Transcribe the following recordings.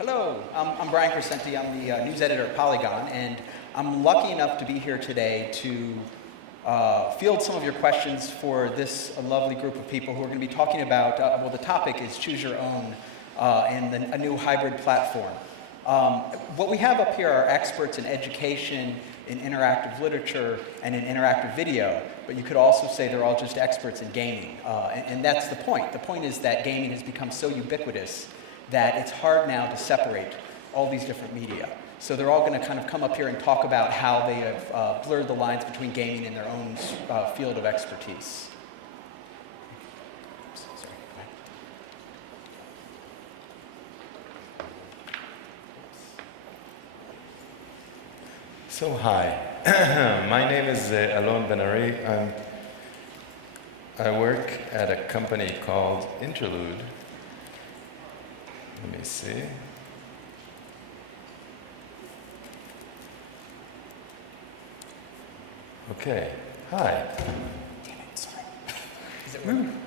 Hello, I'm Brian Crecente. I'm the news editor at Polygon, and I'm lucky enough to be here today to field some of your questions for this lovely group of people who are going to be talking about, well, the topic is Choose Your Own and a new hybrid platform. What we have up here are experts in education, in interactive literature, and in interactive video, but you could also say they're all just experts in gaming, and that's the point. The point is that gaming has become so ubiquitous that it's hard now to separate all these different media. So they're all going to kind of come up here and talk about how they have blurred the lines between gaming and their own field of expertise. So hi, my name is Alon Benari. I work at a company called Interlude. Let me see. Okay, hi. Damn it, sorry. Is it working?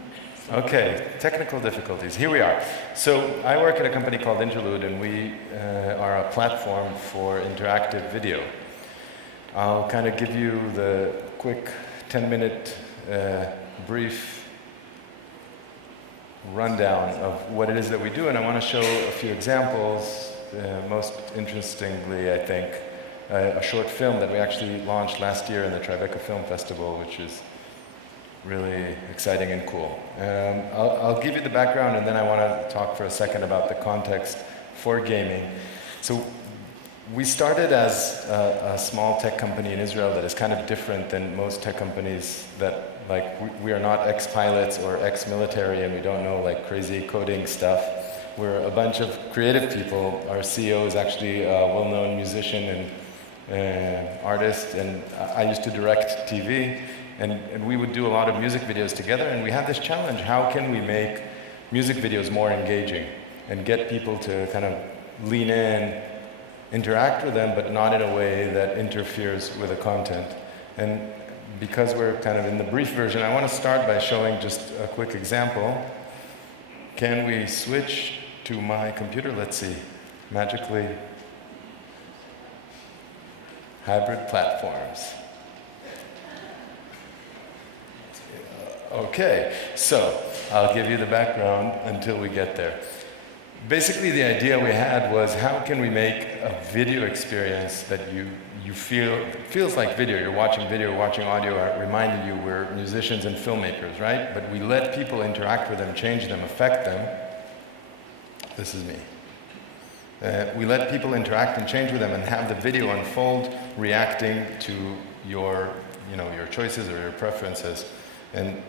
Okay, technical difficulties. Here we are. So I work at a company called Interlude, and we are a platform for interactive video. I'll kind of give you the quick 10-minute brief rundown of what it is that we do, and I want to show a few examples. Most interestingly, I think, a short film that we actually launched last year in the Tribeca Film Festival, which is really exciting and cool. I'll give you the background, and then I want to talk for a second about the context for gaming. So we started as a small tech company in Israel that is kind of different than most tech companies that, like, we are not ex-pilots or ex-military, and we don't know, like, crazy coding stuff. We're a bunch of creative people. Our CEO is actually a well-known musician and artist, and I used to direct TV, and we would do a lot of music videos together, and we had this challenge: how can we make music videos more engaging and get people to kind of lean in, interact with them, but not in a way that interferes with the content. And because we're kind of in the brief version, I want to start by showing just a quick example. Can we switch to my computer? Let's see. Magically. Hybrid platforms. Okay, so I'll give you the background until we get there. Basically, the idea we had was, how can we make a video experience that you feels like video? You're watching video, watching audio. I reminded you we're musicians and filmmakers, right? But we let people interact with them, change them, affect them. This is me. We let people interact and change with them and have the video unfold, reacting to your choices or your preferences. And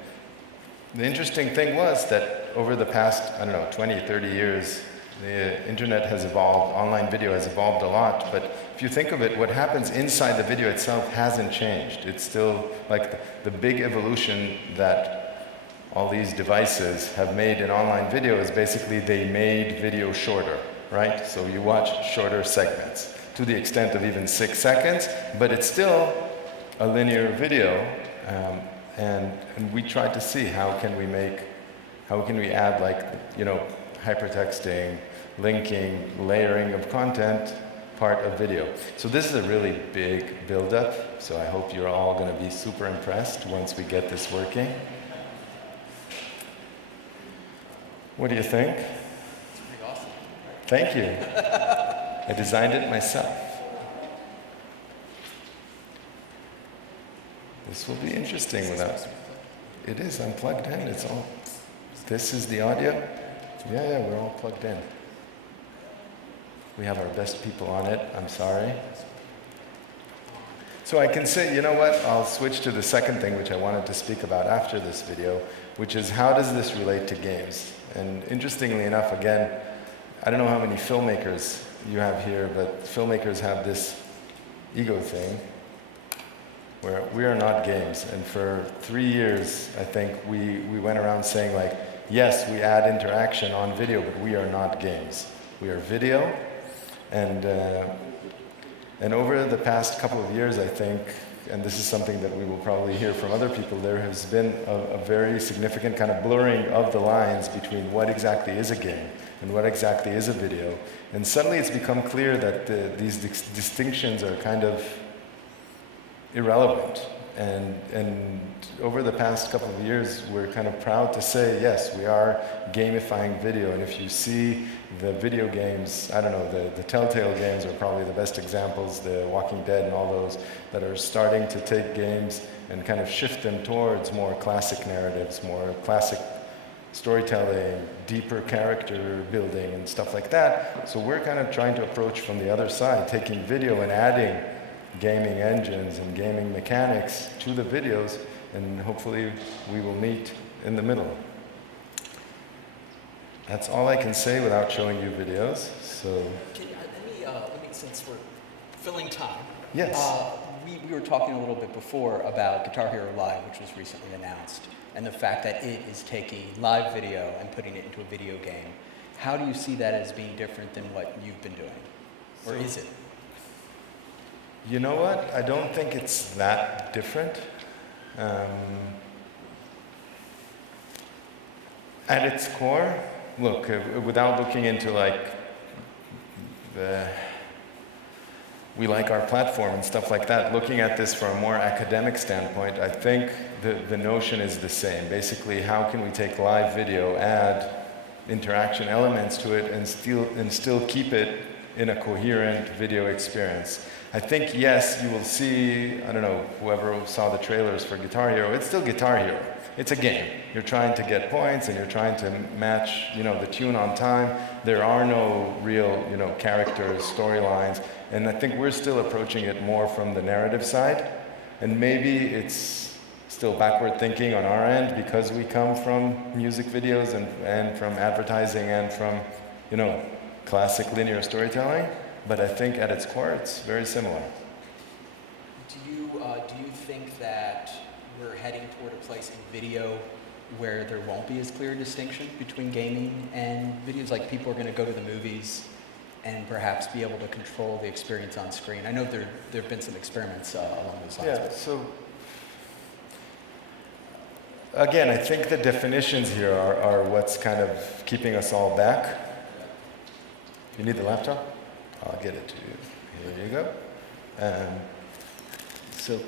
the interesting thing was that over the past, 20, 30 years, the internet has evolved, online video has evolved a lot, but if you think of it, what happens inside the video itself hasn't changed. It's still like the big evolution that all these devices have made in online video is basically they made video shorter, right? So you watch shorter segments to the extent of even 6 seconds, but it's still a linear video. And we tried to see how can we add, like, hypertexting, linking, layering of content part of video. So this is a really big build-up, so I hope you're all going to be super impressed once we get this working. What do you think? It's pretty awesome. Thank you. I designed it myself. This will be interesting without. It is. I'm plugged in. It's all. This is the audio. Yeah, we're all plugged in. We have our best people on it. I'm sorry. So I can say, you know what? I'll switch to the second thing, which I wanted to speak about after this video, which is, how does this relate to games? And interestingly enough, again, I don't know how many filmmakers you have here, but filmmakers have this ego thing, where we are not games. And for 3 years, I think, we went around saying, like, yes, we add interaction on video, but we are not games. We are video. And over the past couple of years, I think, and this is something that we will probably hear from other people, there has been a very significant kind of blurring of the lines between what exactly is a game and what exactly is a video. And suddenly it's become clear that these distinctions are kind of irrelevant. And over the past couple of years, we're kind of proud to say, yes, we are gamifying video. And if you see the video games, I don't know, the Telltale games are probably the best examples, the Walking Dead and all those, that are starting to take games and kind of shift them towards more classic narratives, more classic storytelling, deeper character building and stuff like that. So we're kind of trying to approach from the other side, taking video and adding gaming engines and gaming mechanics to the videos, and hopefully we will meet in the middle. That's all I can say without showing you videos. So Let me, since we're filling time. Yes. We were talking a little bit before about Guitar Hero Live, which was recently announced, and the fact that it is taking live video and putting it into a video game. How do you see that as being different than what you've been doing? Or is it? You know what? I don't think it's that different. At its core, look, without looking into like we like our platform and stuff like that, looking at this from a more academic standpoint, I think the notion is the same. Basically, how can we take live video, add interaction elements to it, and still keep it in a coherent video experience? I think, yes, you will see, I don't know, whoever saw the trailers for Guitar Hero, it's still Guitar Hero. It's a game. You're trying to get points and you're trying to match, the tune on time. There are no real, characters, storylines, and I think we're still approaching it more from the narrative side. And maybe it's still backward thinking on our end because we come from music videos and from advertising and from, classic linear storytelling. But I think at its core, it's very similar. Do you think that we're heading toward a place in video where there won't be as clear a distinction between gaming and videos? Like people are going to go to the movies and perhaps be able to control the experience on screen. I know there have been some experiments along those lines. Yeah, so again, I think the definitions here are what's kind of keeping us all back. You need the laptop? I'll get it to you. Here you go. So,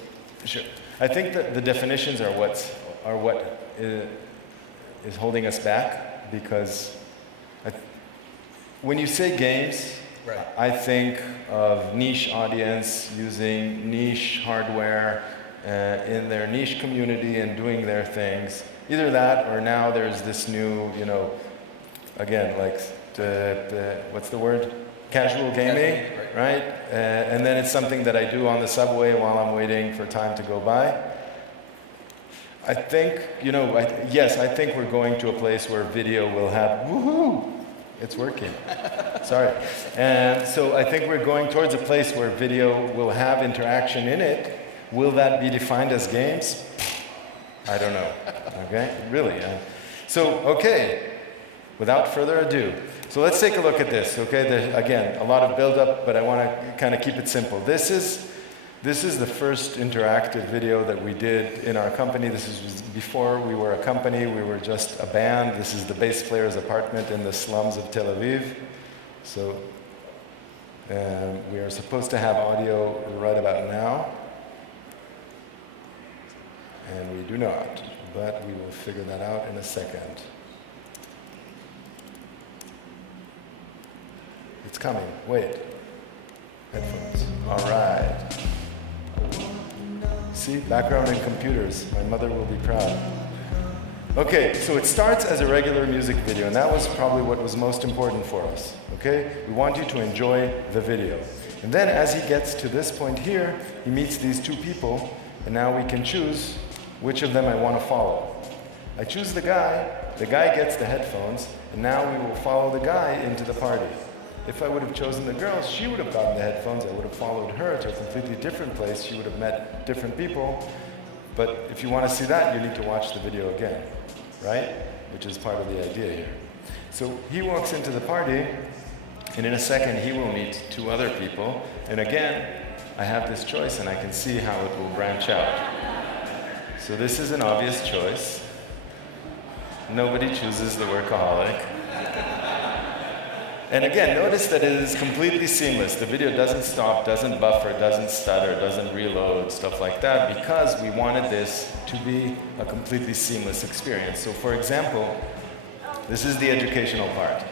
sure. I think that the definitions are what is holding us back, because when you say games, right, I think of niche audience using niche hardware in their niche community and doing their things. Either that, or now there's this new, again, like what's the word? Casual gaming, right? And then it's something that I do on the subway while I'm waiting for time to go by. I think, yes, I think we're going to a place where video will have, woohoo, it's working. Sorry. And so I think we're going towards a place where video will have interaction in it. Will that be defined as games? I don't know. Okay? Really. So, okay, without further ado, so let's take a look at this, okay? Again, a lot of build-up, but I want to kind of keep it simple. This is the first interactive video that we did in our company. This is before we were a company. We were just a band. This is the bass player's apartment in the slums of Tel Aviv. So we are supposed to have audio right about now. And we do not, but we will figure that out in a second. It's coming. Wait. Headphones. All right. See? Background in computers. My mother will be proud. Okay, so it starts as a regular music video, and that was probably what was most important for us. Okay? We want you to enjoy the video. And then as he gets to this point here, he meets these two people, and now we can choose which of them I want to follow. I choose the guy gets the headphones, and now we will follow the guy into the party. If I would have chosen the girl, she would have gotten the headphones. I would have followed her to a completely different place. She would have met different people. But if you want to see that, you need to watch the video again, right? Which is part of the idea here. So he walks into the party, and in a second, he will meet two other people. And again, I have this choice, and I can see how it will branch out. So this is an obvious choice. Nobody chooses the workaholic. And again, notice that it is completely seamless. The video doesn't stop, doesn't buffer, doesn't stutter, doesn't reload, stuff like that, because we wanted this to be a completely seamless experience. So for example, this is the educational part.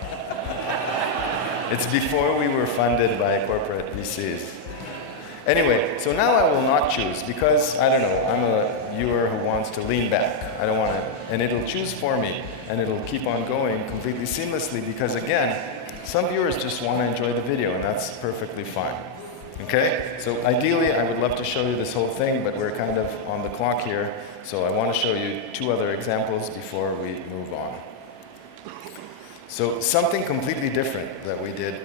It's before we were funded by corporate VCs. Anyway, so now I will not choose because, I don't know, I'm a viewer who wants to lean back. I don't want to, and it'll choose for me, and it'll keep on going completely seamlessly because, again, some viewers just want to enjoy the video, and that's perfectly fine. Okay? So ideally, I would love to show you this whole thing, but we're kind of on the clock here, so I want to show you 2 other examples before we move on. So something completely different that we did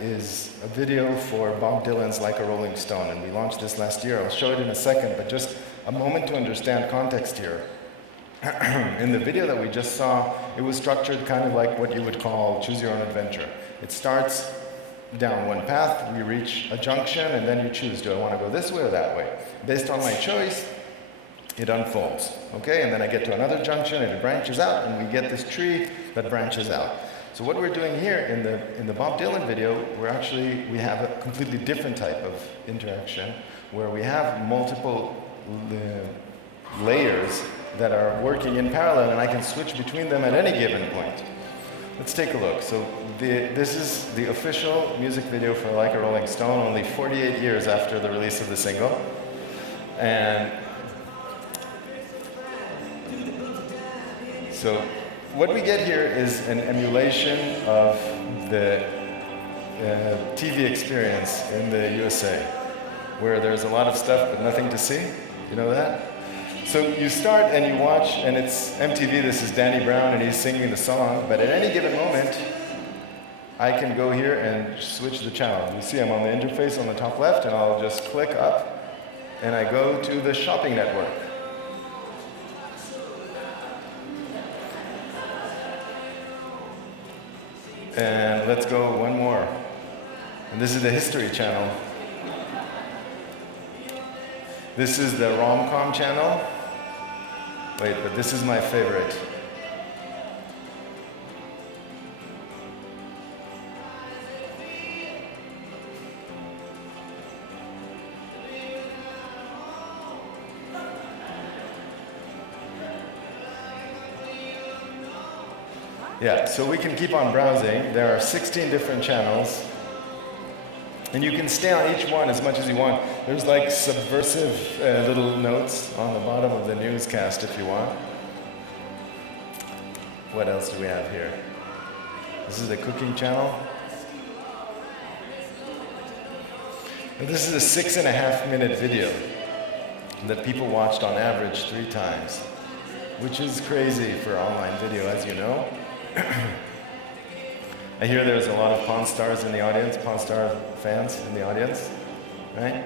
is a video for Bob Dylan's Like a Rolling Stone, and we launched this last year. I'll show it in a second, but just a moment to understand context here. In the video that we just saw, it was structured kind of like what you would call choose your own adventure. It starts down one path, we reach a junction, and then you choose, do I want to go this way or that way? Based on my choice, it unfolds, okay? And then I get to another junction, and it branches out, and we get this tree that branches out. So what we're doing here in the Bob Dylan video, we have a completely different type of interaction, where we have multiple layers that are working in parallel, and I can switch between them at any given point. Let's take a look. So this is the official music video for Like a Rolling Stone, only 48 years after the release of the single. And so what we get here is an emulation of the TV experience in the USA, where there's a lot of stuff but nothing to see. You know that? So you start and you watch, and it's MTV, this is Danny Brown, and he's singing the song, but at any given moment, I can go here and switch the channel. You see I'm on the interface on the top left, and I'll just click up, and I go to the shopping network. And let's go one more. And this is the History channel. This is the rom-com channel. Wait, but this is my favorite. Yeah, so we can keep on browsing. There are 16 different channels. And you can stay on each one as much as you want. There's like subversive little notes on the bottom of the newscast if you want. What else do we have here? This is the cooking channel. And this is a 6.5-minute video that people watched on average 3 times, which is crazy for online video, as you know. I hear there's a lot of Pawn Stars in the audience, Pawn Star fans in the audience, right?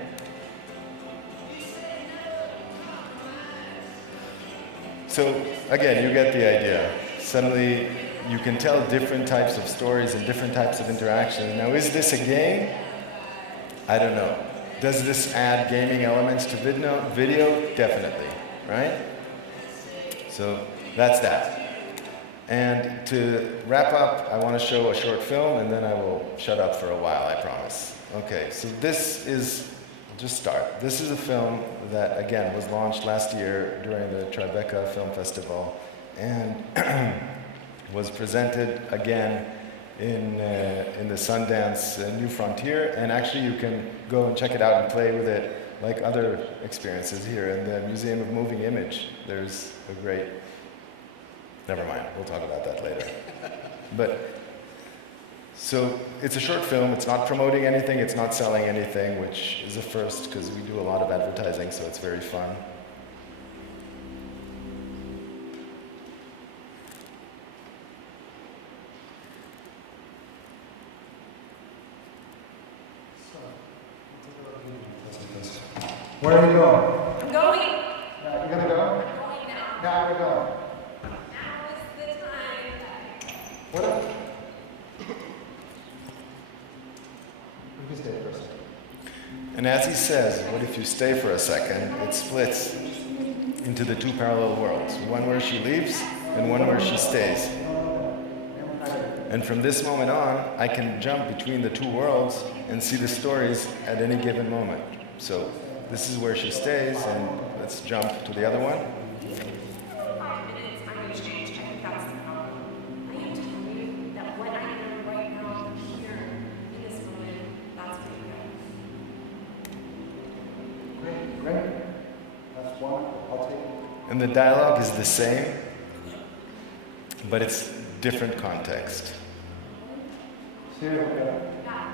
So again, you get the idea. Suddenly, you can tell different types of stories and different types of interactions. Now, is this a game? I don't know. Does this add gaming elements to video? Definitely, right? So that's that. And to wrap up, I want to show a short film, and then I will shut up for a while, I promise. Okay, so this is, just start. This is a film that, again, was launched last year during the Tribeca Film Festival, and was presented again in the Sundance New Frontier, and actually you can go and check it out and play with it like other experiences here in the Museum of Moving Image. There's a great, never mind, we'll talk about that later. But, so it's a short film, it's not promoting anything, it's not selling anything, which is a first because we do a lot of advertising, so it's very fun. Where are you going? I'm going. You're gonna go? I'm going now. Now we're going. Now is the time. What up? You can stay for a second. And as he says, what if you stay for a second, it splits into the 2 parallel worlds. One where she leaves and one where she stays. And from this moment on, I can jump between the two worlds and see the stories at any given moment. So this is where she stays, and let's jump to the other one. 5 minutes, I'm going to change. I think that's the problem. I am telling you that what I am right now, here, in this moment, that's pretty good. Great, great. That's wonderful. I'll take it. And the dialogue is the same, but it's different context. Here we go. Yeah.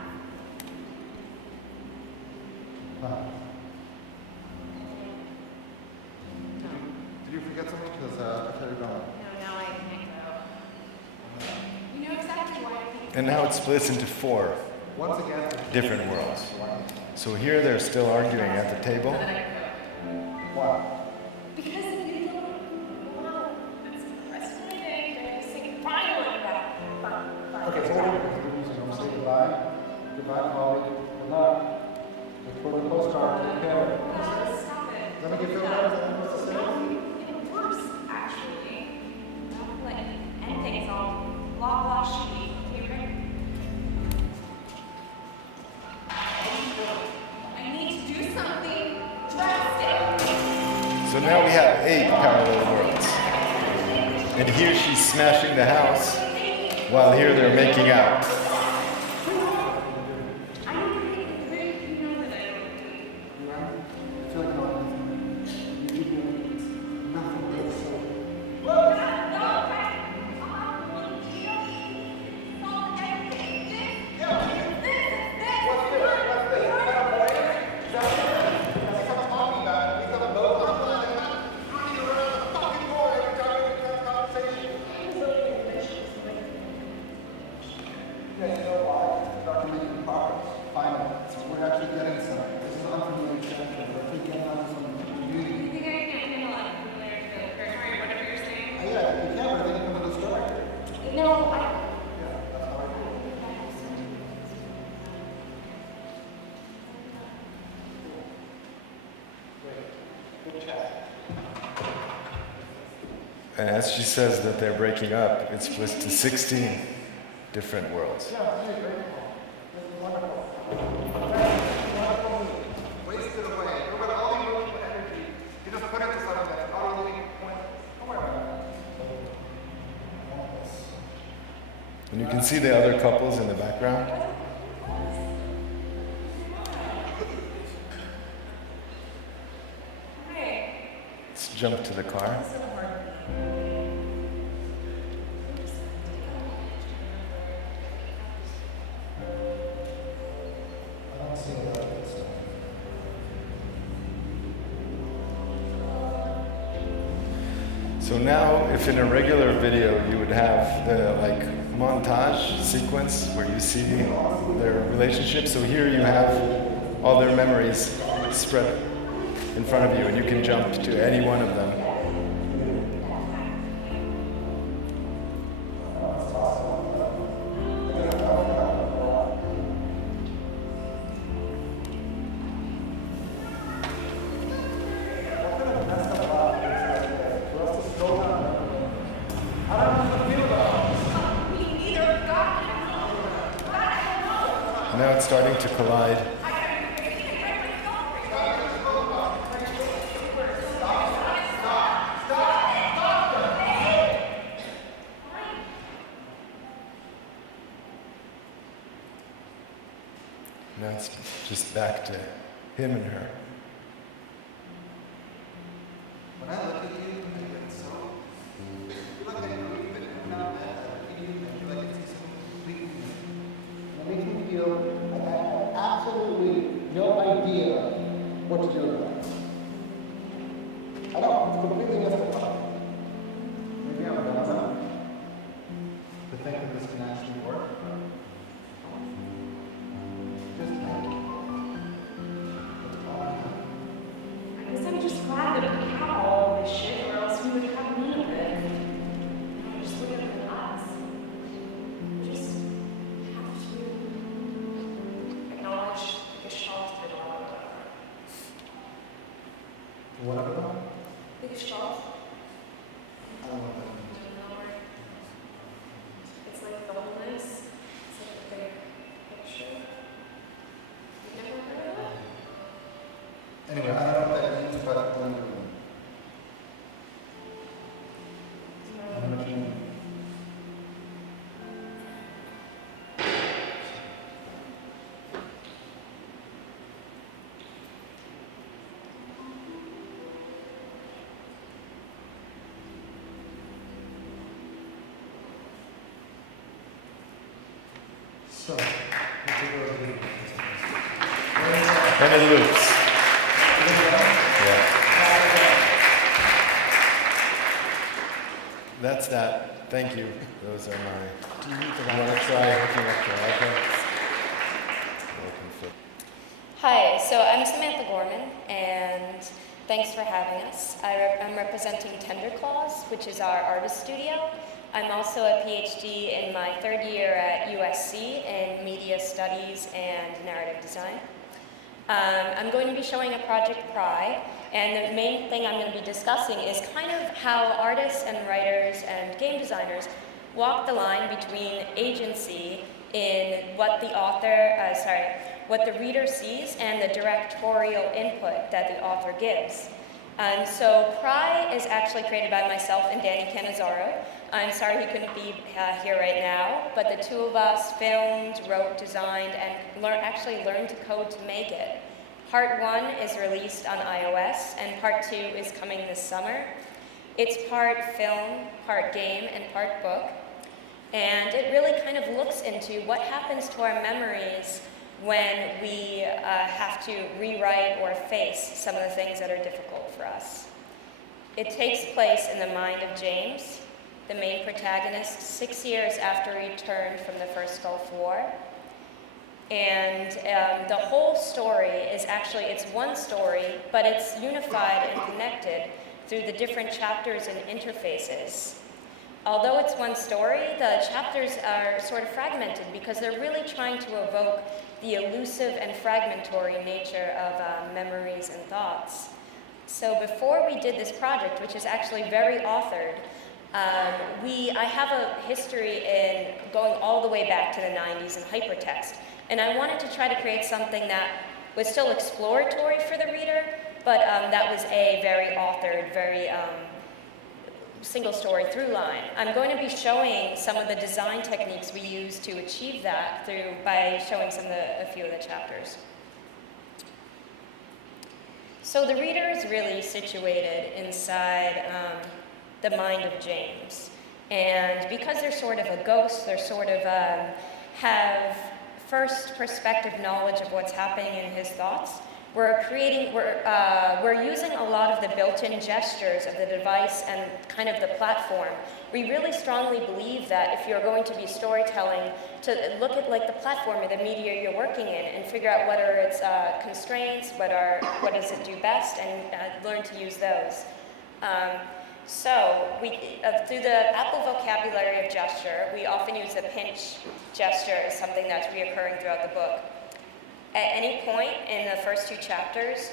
Did you forget something? Because I thought you were going. No, now I can't go. You know exactly why I think. And now it splits into 4 Once again, different worlds. So here they're still arguing at the table. wow. Because if you don't, well, it's the rest of the day, they're saying finally back. Okay, so what are we going to say goodbye? Goodbye, colleague. Good luck. Look for the postcard. Take care. Stop it. Let me get filled out. Is that what to say? It works, actually. Don't let end things all blah blah shitty. Okay, ready? I need to do something drastic. So now we have 8 parallel worlds. And here she's smashing the house, while here they're making out. I don't think it's very, you know that I don't do it. You right? I feel like you keep doing nothing but so. And as she says that they're breaking up, it splits to 16 different worlds. Wasted away. Remember all the emotional energy. You just put it to something that's utterly pointless. Don't worry about it. And you can see the other couples in the background. Let's jump to the car. So now, if in a regular video you would have the montage sequence where you see their relationship, so here you have all their memories spread in front of you, and you can jump to any one of them. Now it's starting to collide. Now it's just back to him and her. When I look at you, you get so. You look like a grief and not bad. You feel like it's completely. It makes me feel like I have absolutely no idea what to do about it. I don't. It's completely mystified. Maybe I'm dumb enough to think that this can actually work. Just think. That's all I have. I guess I'm just glad that we have all this shit, or else we would have none of it. I'm just looking at us. We just have to acknowledge the Gestalt bit or whatever. What about? The Gestalt. So, let's take over the And it loops. Yeah. That's that. Thank you. Those are my. Do you need the You want to try hooking up your iPad? Hi, so I'm Samantha Gorman, and thanks for having us. I'm representing Tender Claws, which is our artist studio. I'm also a PhD in my third year at USC in media studies and narrative design. I'm going to be showing a project Pry, and the main thing I'm going to be discussing is kind of how artists and writers and game designers walk the line between agency in what the what the reader sees and the directorial input that the author gives. So Pry is actually created by myself and Danny Canizzaro. I'm sorry he couldn't be here right now, but the two of us filmed, wrote, designed, and actually learned to code to make it. Part 1 is released on iOS, and Part 2 is coming this summer. It's part film, part game, and part book. And it really kind of looks into what happens to our memories when we have to rewrite or face some of the things that are difficult for us. It takes place in the mind of James, the main protagonist, 6 years after he returned from the First Gulf War. And the whole story is actually, it's one story, but it's unified and connected through the different chapters and interfaces. Although it's one story, the chapters are sort of fragmented because they're really trying to evoke the elusive and fragmentary nature of memories and thoughts. So before we did this project, which is actually very authored, I have a history in going all the way back to the 90s in hypertext. And I wanted to try to create something that was still exploratory for the reader, but that was a very authored, very single story through line. I'm going to be showing some of the design techniques we use to achieve that by showing a few of the chapters. So the reader is really situated inside the mind of James. And because they're sort of a ghost, they're sort of have first perspective knowledge of what's happening in his thoughts, we're using a lot of the built-in gestures of the device and kind of the platform. We really strongly believe that if you're going to be storytelling, to look at like the platform or the media you're working in and figure out what are its constraints, what does it do best, and learn to use those. So through the Apple vocabulary of gesture, we often use the pinch gesture as something that's reoccurring throughout the book. At any point in the first 2 chapters,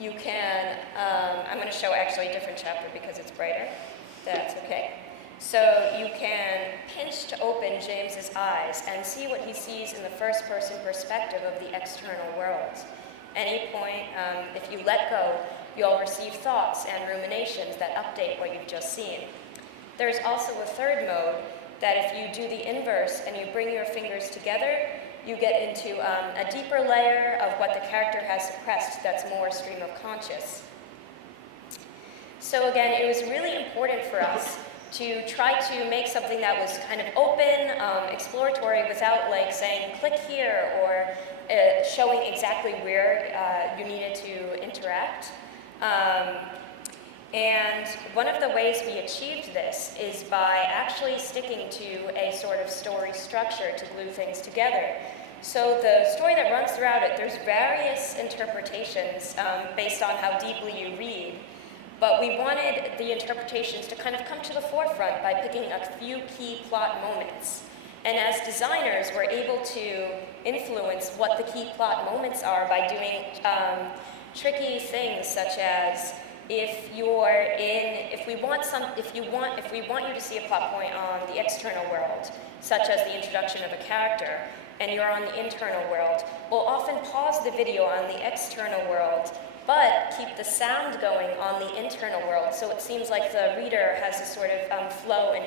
you can, I'm going to show actually a different chapter because it's brighter. That's okay. So you can pinch to open James's eyes and see what he sees in the first person perspective of the external world. Any point, if you let go, you'll receive thoughts and ruminations that update what you've just seen. There's also a third mode that if you do the inverse and you bring your fingers together, you get into a deeper layer of what the character has suppressed that's more stream of conscious. So again, it was really important for us to try to make something that was kind of open, exploratory, without like saying click here or showing exactly where you needed to interact. And one of the ways we achieved this is by actually sticking to a sort of story structure to glue things together. So the story that runs throughout it, there's various interpretations based on how deeply you read, but we wanted the interpretations to kind of come to the forefront by picking a few key plot moments. And as designers, we're able to influence what the key plot moments are by doing tricky things such as if we want you to see a plot point on the external world, such as the introduction of a character, and you're on the internal world, we'll often pause the video on the external world, but keep the sound going on the internal world, so it seems like the reader has a sort of flow and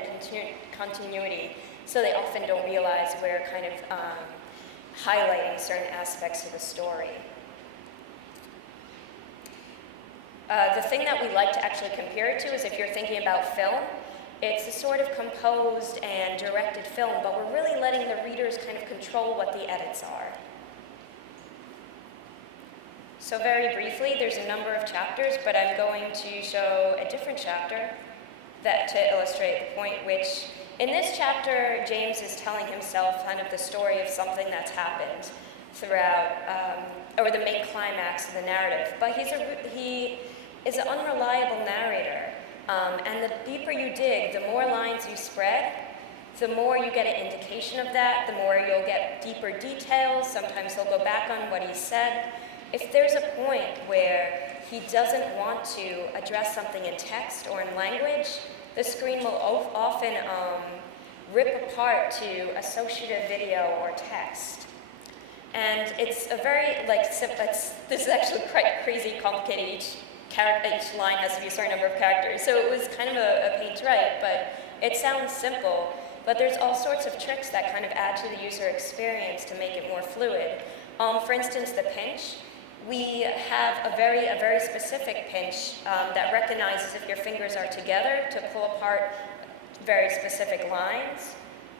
continuity, so they often don't realize we're kind of highlighting certain aspects of the story. The thing that we like to actually compare it to is if you're thinking about film, It's a sort of composed and directed film, but we're really letting the readers kind of control what the edits are. So very briefly, there's a number of chapters, but I'm going to show a different chapter to illustrate the point, which in this chapter, James is telling himself kind of the story of something that's happened throughout, or the main climax of the narrative. But he is an unreliable narrator, and the deeper you dig, the more lines you spread, the more you get an indication of that, the more you'll get deeper details. Sometimes he'll go back on what he said. If there's a point where he doesn't want to address something in text or in language, the screen will often rip apart to associative video or text. And it's a very, this is actually quite crazy complicated. Each line has to be a certain number of characters. So it was kind of a pain to write, but it sounds simple. But there's all sorts of tricks that kind of add to the user experience to make it more fluid. For instance, the pinch. We have a very specific pinch that recognizes if your fingers are together to pull apart very specific lines,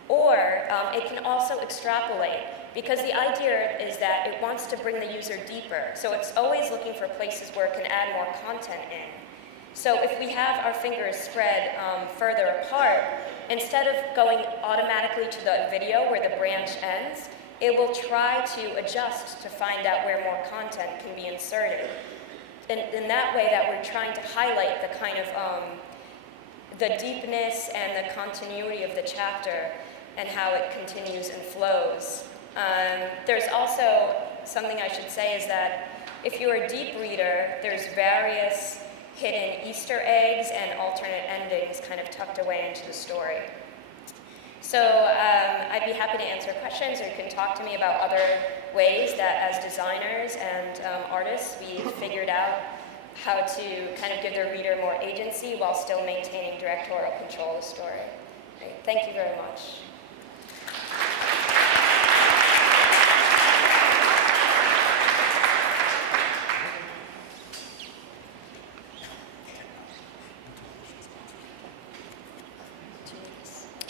or it can also extrapolate, because the idea is that it wants to bring the user deeper. So it's always looking for places where it can add more content in. So if we have our fingers spread further apart, instead of going automatically to the video where the branch ends, it will try to adjust to find out where more content can be inserted. In that way that we're trying to highlight the kind of the deepness and the continuity of the chapter and how it continues and flows. There's also something I should say is that if you're a deep reader, there's various hidden Easter eggs and alternate endings kind of tucked away into the story. So I'd be happy to answer questions, or you can talk to me about other ways that as designers and artists, we've figured out how to kind of give the reader more agency while still maintaining directorial control of the story. Great. Thank you very much.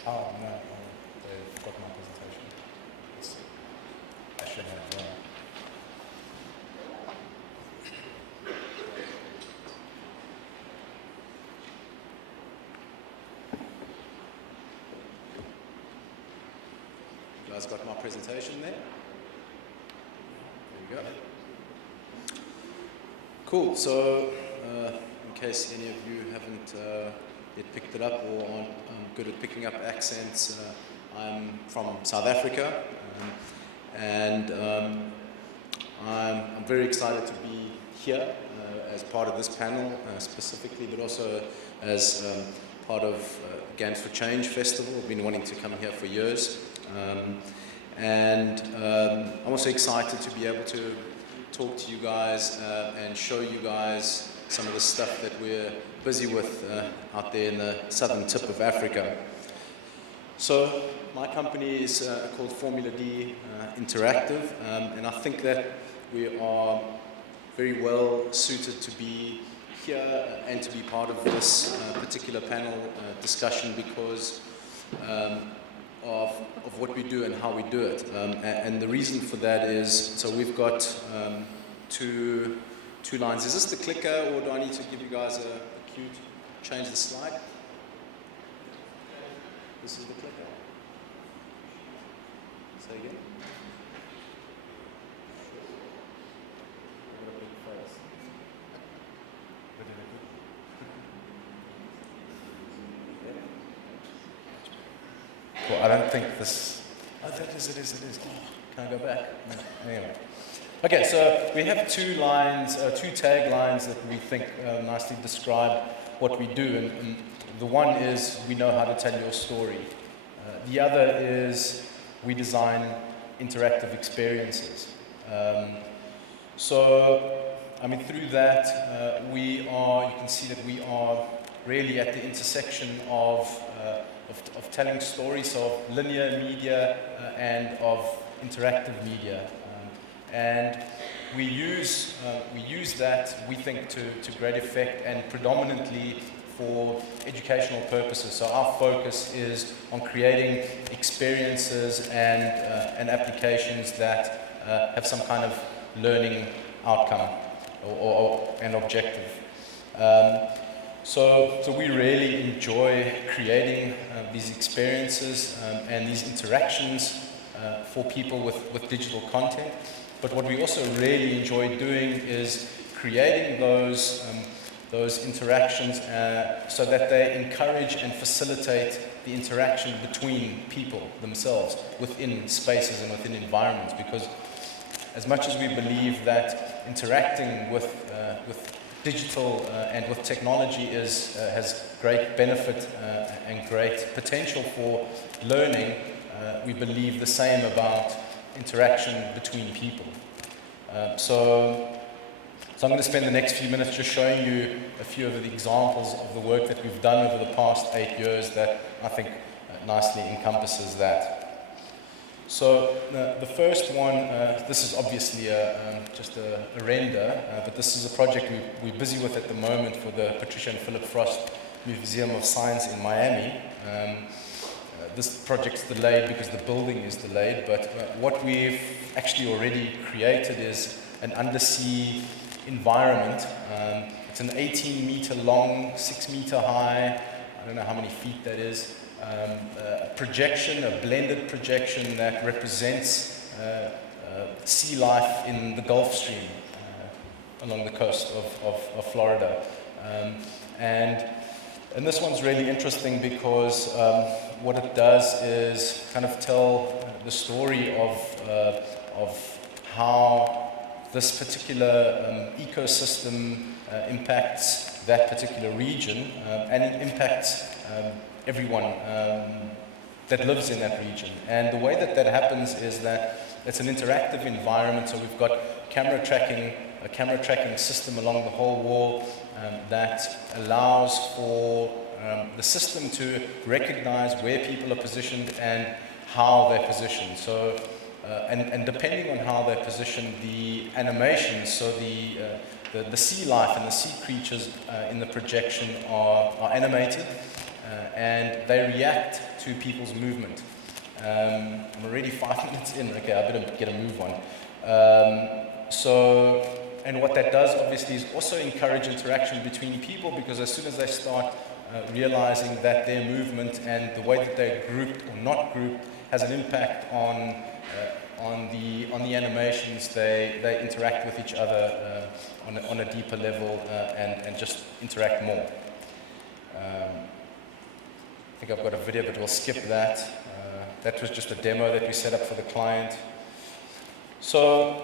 Oh, no, they've got my presentation. I should have. You guys got my presentation there? There we go. Cool, so in case any of you haven't yet picked it up or aren't good at picking up accents, I'm from South Africa, and I'm very excited to be here as part of this panel specifically, but also as part of Games for Change Festival. I've been wanting to come here for years, and I'm also excited to be able to talk to you guys and show you guys some of the stuff that we're busy with out there in the southern tip of Africa. So my company is called Formula D Interactive, and I think that we are very well suited to be here and to be part of this particular panel discussion because of what we do and how we do it. And the reason for that is, so we've got two lines. Is this the clicker, or do I need to give you guys a cue to change the slide? This is the clicker. Say again. I've got a big face. Well, I don't think this. Oh, it is. Oh, can I go back? No. Anyway. Okay, so we have two lines, two taglines that we think nicely describe what we do. And the one is, we know how to tell your story. The other is, we design interactive experiences. So, I mean, through that, you can see that we are really at the intersection of telling stories of linear media and of interactive media. And we use that, we think, to great effect, and predominantly for educational purposes. So our focus is on creating experiences and applications that have some kind of learning outcome or an objective. So we really enjoy creating these experiences and these interactions for people with digital content. But what we also really enjoy doing is creating those interactions so that they encourage and facilitate the interaction between people themselves within spaces and within environments. Because as much as we believe that interacting with digital and with technology has great benefit and great potential for learning, we believe the same about interaction between people. So I'm going to spend the next few minutes just showing you a few of the examples of the work that we've done over the past 8 years that I think nicely encompasses that. So the first one, this is obviously just a render, but this is a project we're busy with at the moment for the Patricia and Philip Frost Museum of Science in Miami. This project's delayed because the building is delayed, but what we've actually already created is an undersea environment. It's an 18-meter long, 6-meter high, I don't know how many feet that is, projection, a blended projection that represents sea life in the Gulf Stream along the coast of Florida. And this one's really interesting because what it does is kind of tell the story of how this particular ecosystem impacts that particular region and it impacts everyone that lives in that region. And the way that happens is that it's an interactive environment, so we've got a camera tracking system along the whole wall that allows for the system to recognize where people are positioned and how they're positioned. So, and depending on how they're positioned, the animations, so the sea life and the sea creatures in the projection are animated and they react to people's movement. I'm already 5 minutes in. Okay, I better get a move on. And what that does, obviously, is also encourage interaction between people, because as soon as they start realizing that their movement and the way that they're grouped or not grouped has an impact on the animations, they interact with each other on a deeper level and just interact more. I think I've got a video, but we'll skip that. That was just a demo that we set up for the client. So,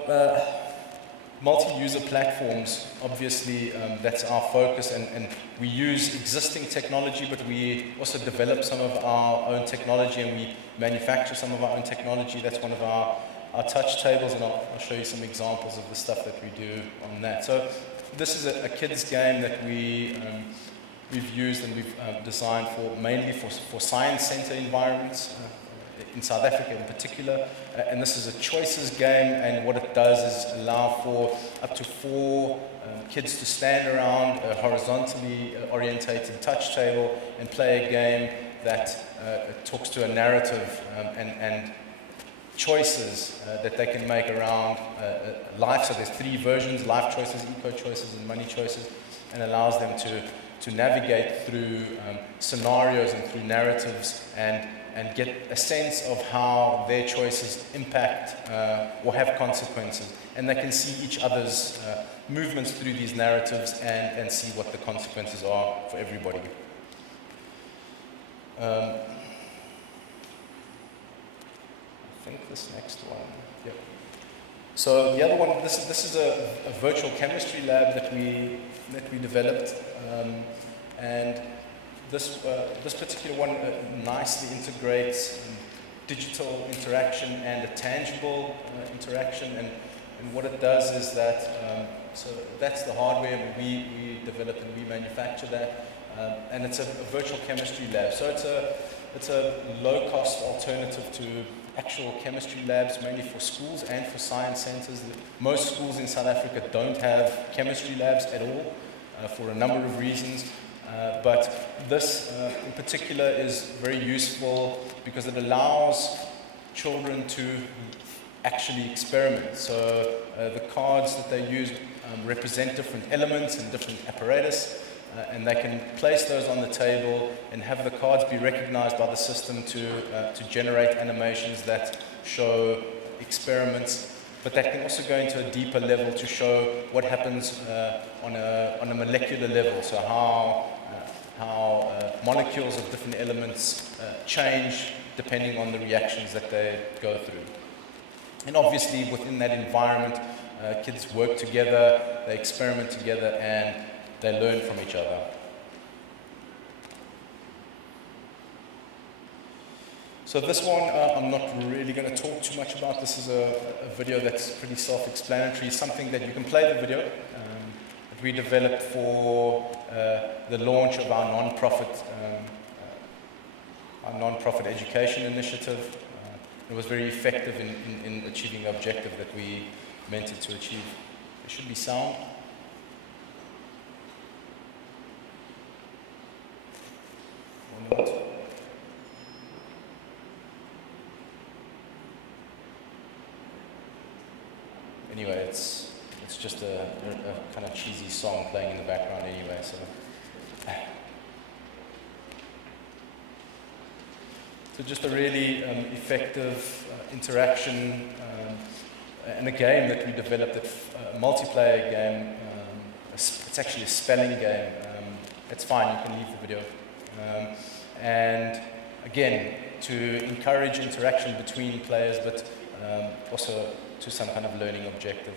multi-user platforms, obviously, that's our focus, and we use existing technology, but we also develop some of our own technology, and we manufacture some of our own technology. That's one of our touch tables, and I'll show you some examples of the stuff that we do on that. So this is a kids game that we've used and we've designed mainly for science center environments, in South Africa in particular, and this is a choices game, and what it does is allow for up to 4 kids to stand around a horizontally orientated touch table and play a game that talks to a narrative and choices that they can make around life. So there's 3 versions: life choices, eco choices, and money choices, and allows them to navigate through scenarios and through narratives and get a sense of how their choices impact or have consequences. And they can see each other's movements through these narratives and see what the consequences are for everybody. I think this next one, yep. So the other one, this is a virtual chemistry lab that we developed, and this particular one nicely integrates digital interaction and a tangible interaction, and what it does is that, so that's the hardware, we develop and we manufacture that, and it's a virtual chemistry lab. So it's a low-cost alternative to actual chemistry labs, mainly for schools and for science centers. Most schools in South Africa don't have chemistry labs at all, for a number of reasons. but this in particular is very useful because it allows children to actually experiment. So the cards that they use represent different elements and different apparatus, and they can place those on the table and have the cards be recognized by the system to generate animations that show experiments, but that can also go into a deeper level to show what happens on a molecular level, so how molecules of different elements change depending on the reactions that they go through. And obviously within that environment, kids work together, they experiment together, and they learn from each other. So this one, I'm not really going to talk too much about. This is a video that's pretty self-explanatory, something that you can play the video that we developed for the launch of our non-profit education initiative. It was very effective in achieving the objective that we meant it to achieve. There should be sound. One minute. Anyway, it's just a kind of cheesy song playing in the background anyway, so. So just a really effective interaction and a game that we developed, a multiplayer game. It's actually a spelling game. It's fine, you can leave the video. And again, to encourage interaction between players, but also to some kind of learning objective.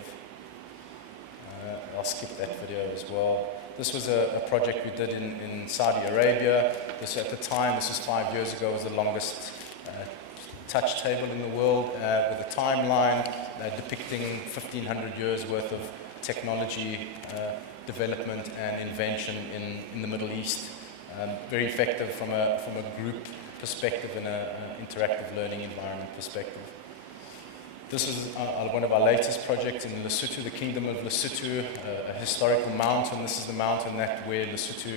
I'll skip that video as well. This was a project we did in Saudi Arabia. At the time, this was 5 years ago, was the longest touch table in the world with a timeline depicting 1,500 years worth of technology development and invention in the Middle East. Very effective from a group perspective and an interactive learning environment perspective. This is one of our latest projects in Lesotho, the Kingdom of Lesotho, a historical mountain. This is the mountain where Lesotho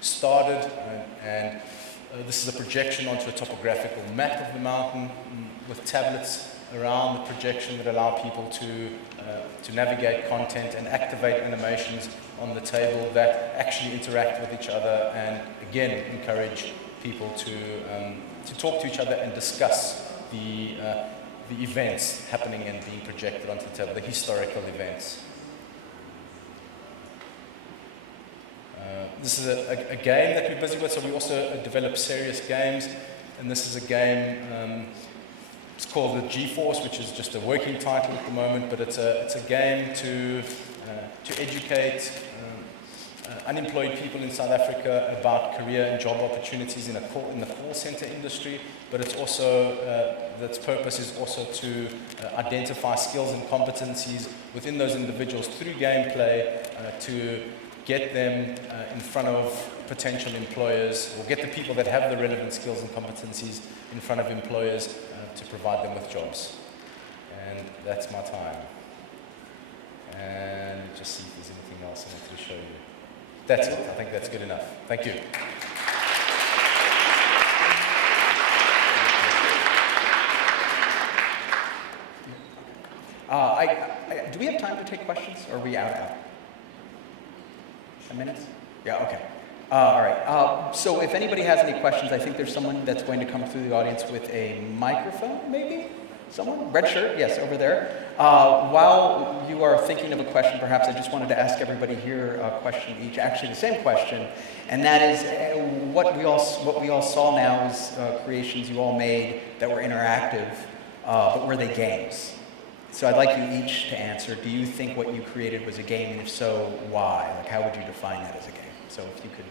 started, and this is a projection onto a topographical map of the mountain with tablets around the projection that allow people to navigate content and activate animations on the table that actually interact with each other and, again, encourage people to talk to each other and discuss the events happening and being projected onto the table, the historical events. This is a game that we're busy with, so we also develop serious games, and this is a game, it's called the G4C, which is just a working title at the moment, but it's a game to educate unemployed people in South Africa about career and job opportunities in the call center industry, but it's also, its purpose is also to identify skills and competencies within those individuals through gameplay to get them in front of potential employers, or get the people that have the relevant skills and competencies in front of employers to provide them with jobs. And that's my time. And just see if there's anything else I want to show you. That's it. I think that's good enough. Thank you. Do we have time to take questions, or are we out? 10 minutes? Yeah, okay. All right. So if anybody has any questions, I think there's someone that's going to come through the audience with a microphone, maybe? Someone? Red shirt? Yes, over there. While you are thinking of a question, perhaps I just wanted to ask everybody here a question each, actually the same question, and that is what we all saw now is creations you all made that were interactive, but were they games? So I'd like you each to answer, do you think what you created was a game, and if so, why? Like, how would you define that as a game? So if you could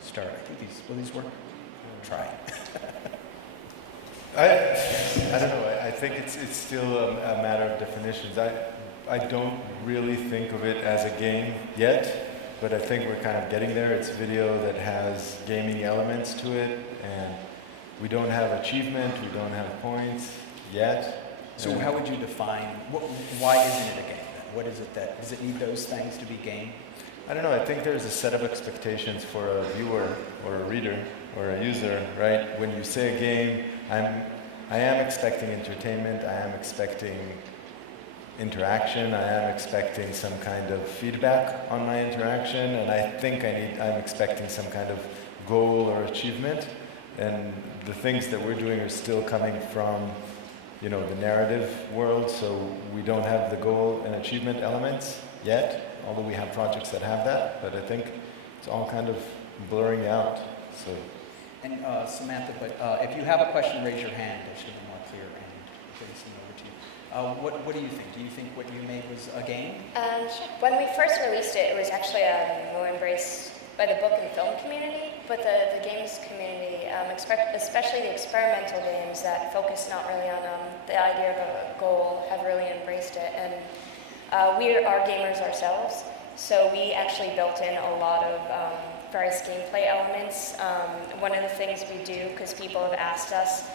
start. I think will these work? Try it. I don't know. I think it's still a matter of definitions. I don't really think of it as a game yet, but I think we're kind of getting there. It's video that has gaming elements to it, and we don't have achievement, we don't have points yet. So how would you define, why isn't it a game then? What is it does it need those things to be game? I don't know, I think there's a set of expectations for a viewer or a reader or a user, right? When you say a game, I am expecting entertainment, I am expecting interaction, I am expecting some kind of feedback on my interaction, and I think I'm expecting some kind of goal or achievement. And the things that we're doing are still coming from, you know, the narrative world, so we don't have the goal and achievement elements yet, although we have projects that have that, but I think it's all kind of blurring out. So. And Samantha, but if you have a question, raise your hand. It should be more clear, and we'll get it over to you. What do you think? Do you think what you made was a game? Sure. When we first released it, it was actually more embraced by the book and film community, but the games community, especially the experimental games that focus not really on the idea of a goal, have really embraced it. And we are gamers ourselves, so we actually built in a lot of various gameplay elements. One of the things we do, because people have asked us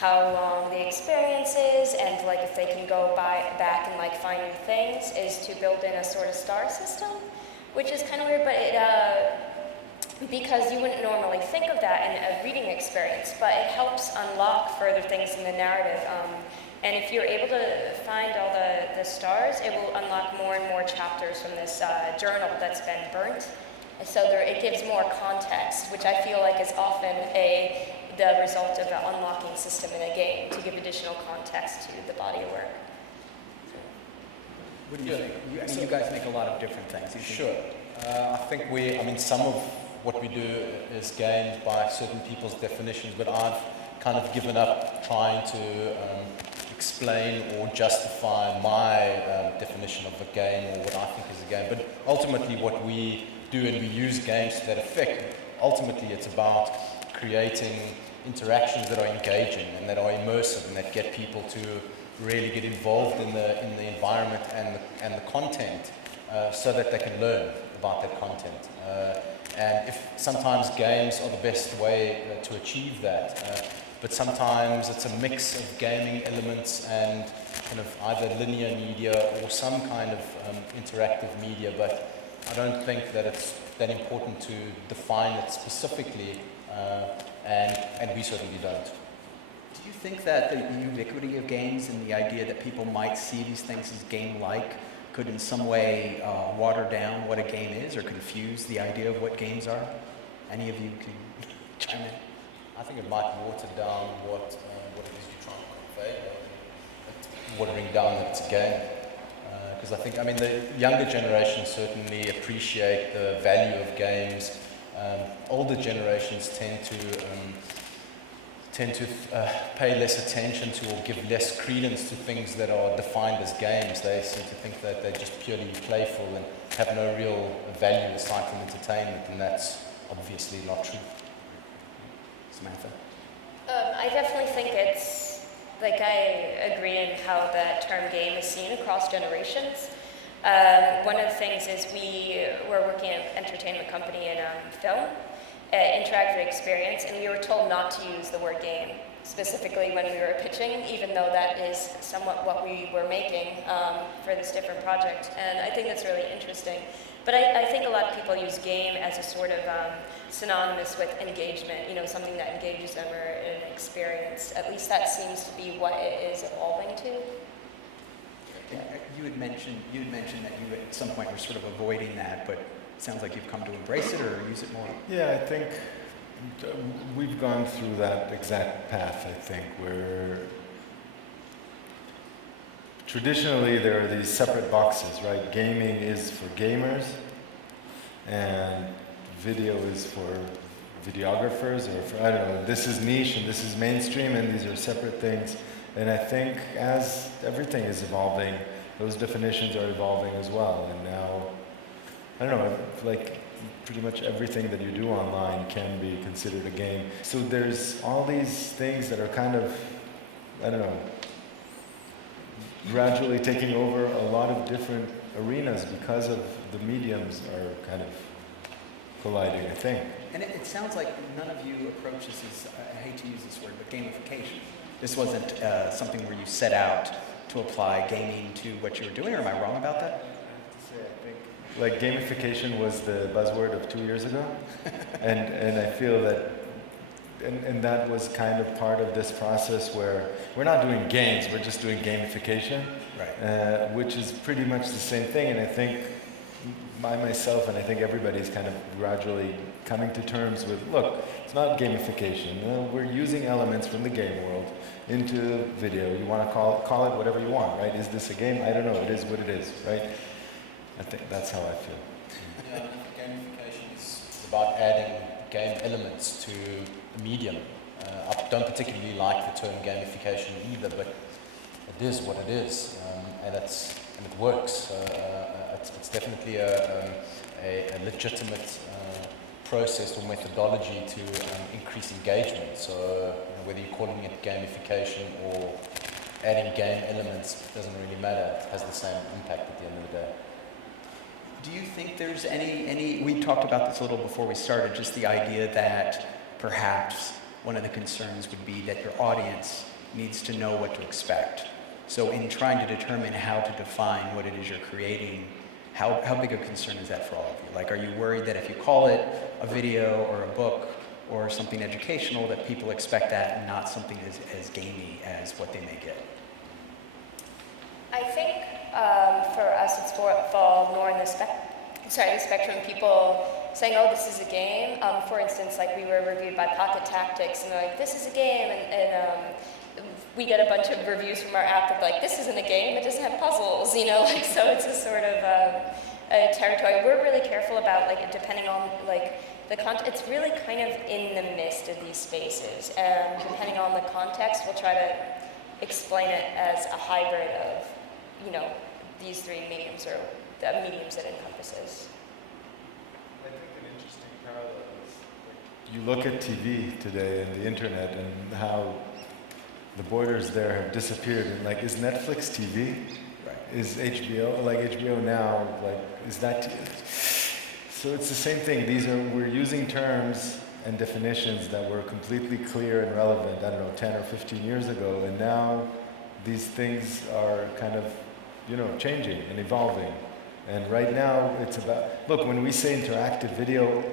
how long the experience is and like if they can go back and like find new things, is to build in a sort of star system, which is kind of weird, but it because you wouldn't normally think of that in a reading experience, but it helps unlock further things in the narrative. And if you're able to find all the stars, it will unlock more and more chapters from this journal that's been burnt. So it gives more context, which I feel like is often the result of an unlocking system in a game, to give additional context to the body of work. What do you think? You guys make a lot of different things. Sure. I think some of what we do is games by certain people's definitions, but I've kind of given up trying to explain or justify my definition of a game or what I think is a game. But ultimately what we do, and we use games to that effect, ultimately it's about creating interactions that are engaging and that are immersive and that get people to really get involved in the environment and the content so that they can learn about that content. And if sometimes games are the best way to achieve that, but sometimes it's a mix of gaming elements and kind of either linear media or some kind of interactive media, but I don't think that it's that important to define it specifically, and we certainly don't. Do you think that the ubiquity of games and the idea that people might see these things as game-like could in some way water down what a game is or confuse the idea of what games are? Any of you can chime in? I think it might water down what it is you're trying to convey, watering down that it's a game. Because I think, the younger generation certainly appreciate the value of games. Older generations tend to pay less attention to or give less credence to things that are defined as games. They seem to think that they're just purely playful and have no real value aside from entertainment, and that's obviously not true. Samantha? I definitely think it's, like, I agree in how that term game is seen across generations. One of the things is we're working at an entertainment company in film, interactive experience, and we were told not to use the word game, specifically when we were pitching, even though that is somewhat what we were making for this different project. And I think that's really interesting. But I think a lot of people use game as a sort of synonymous with engagement, something that engages them or an experience. At least that seems to be what it is evolving to. You had mentioned that you at some point were sort of avoiding that, but it sounds like you've come to embrace it or use it more. Yeah, I think we've gone through that exact path, I think, where traditionally there are these separate boxes, right? Gaming is for gamers, and video is for videographers, or for, I don't know, this is niche and this is mainstream, and these are separate things. And I think as everything is evolving, those definitions are evolving as well. And now, I don't know, like pretty much everything that you do online can be considered a game. So there's all these things that are kind of, I don't know, gradually taking over a lot of different arenas because of the mediums are kind of colliding, I think. And it sounds like none of you approach this as, I hate to use this word, but gamification. This wasn't something where you set out to apply gaming to what you were doing, or am I wrong about that? I have to say, I think like gamification was the buzzword of 2 years ago, and I feel that, and that was kind of part of this process where we're not doing games, we're just doing gamification, Right. which is pretty much the same thing. And I think I myself, and I think everybody's kind of gradually coming to terms with, look, it's not gamification. We're using elements from the game world into video. You want to call it whatever you want, right? Is this a game? I don't know. It is what it is, right? I think that's how I feel. Yeah, gamification is about adding game elements to a medium. I don't particularly like the term gamification either, but it is what it is, and it works. It's definitely a legitimate process or methodology to increase engagement. So whether you're calling it gamification or adding game elements, it doesn't really matter. It has the same impact at the end of the day. Do you think there's any, we talked about this a little before we started, just the idea that perhaps one of the concerns would be that your audience needs to know what to expect. So in trying to determine how to define what it is you're creating, how big a concern is that for all of you? Like, are you worried that if you call it a video or a book or something educational, that people expect that and not something as gamey as what they may get? I think for us, it's fall more in the spectrum. People saying, "Oh, this is a game." For instance, like we were reviewed by Pocket Tactics, and they're like, "This is a game," and we get a bunch of reviews from our app that like, "This isn't a game; it doesn't have puzzles," you know. Like, so it's a sort of a territory. We're really careful about like depending on like the content. It's really kind of in the midst of these spaces, and depending on the context, we'll try to explain it as a hybrid of, you know, these three mediums or the mediums it encompasses. I think an interesting parallel is you look at TV today and the internet and how the borders there have disappeared. And like, is Netflix TV? Right. Is HBO, like HBO Now, like, is that so it's the same thing. We're using terms and definitions that were completely clear and relevant, I don't know, 10 or 15 years ago, and now these things are kind of, you know, changing and evolving. And right now it's about, look, when we say interactive video,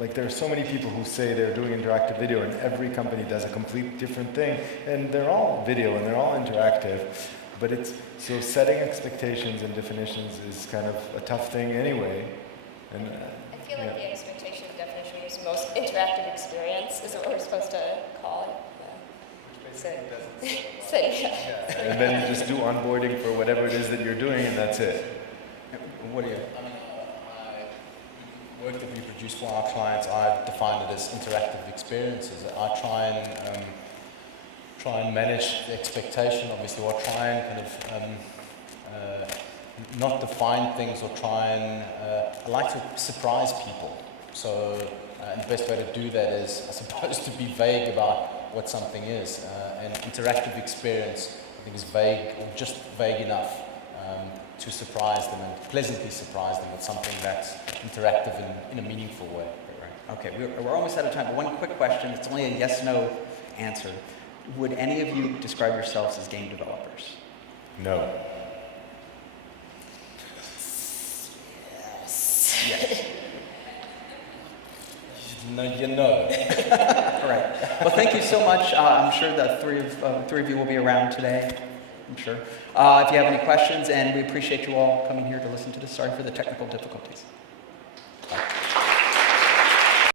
like there are so many people who say they're doing interactive video and every company does a complete different thing, and they're all video and they're all interactive, but it's, so setting expectations and definitions is kind of a tough thing anyway. And I feel like the expectation definition is the most interactive experience is what we're supposed to call it. So yeah. And then you just do onboarding for whatever it is that you're doing, and that's it. What do you? Work that we produce for our clients, I define it as interactive experiences. I try and manage the expectation, obviously, or try and kind of not define things or try and, I like to surprise people. So and the best way to do that is, I suppose, to be vague about what something is. And interactive experience, I think, is vague, or just vague enough to surprise them and pleasantly surprise them with something that's interactive in a meaningful way. Right. Okay, we're almost out of time, but one quick question. It's only a yes/no answer. Would any of you describe yourselves as game developers? No. Yes. No, you know. All right. Well, thank you so much. I'm sure the three of you will be around today. I'm sure. If you have any questions, and we appreciate you all coming here to listen to this. Sorry for the technical difficulties.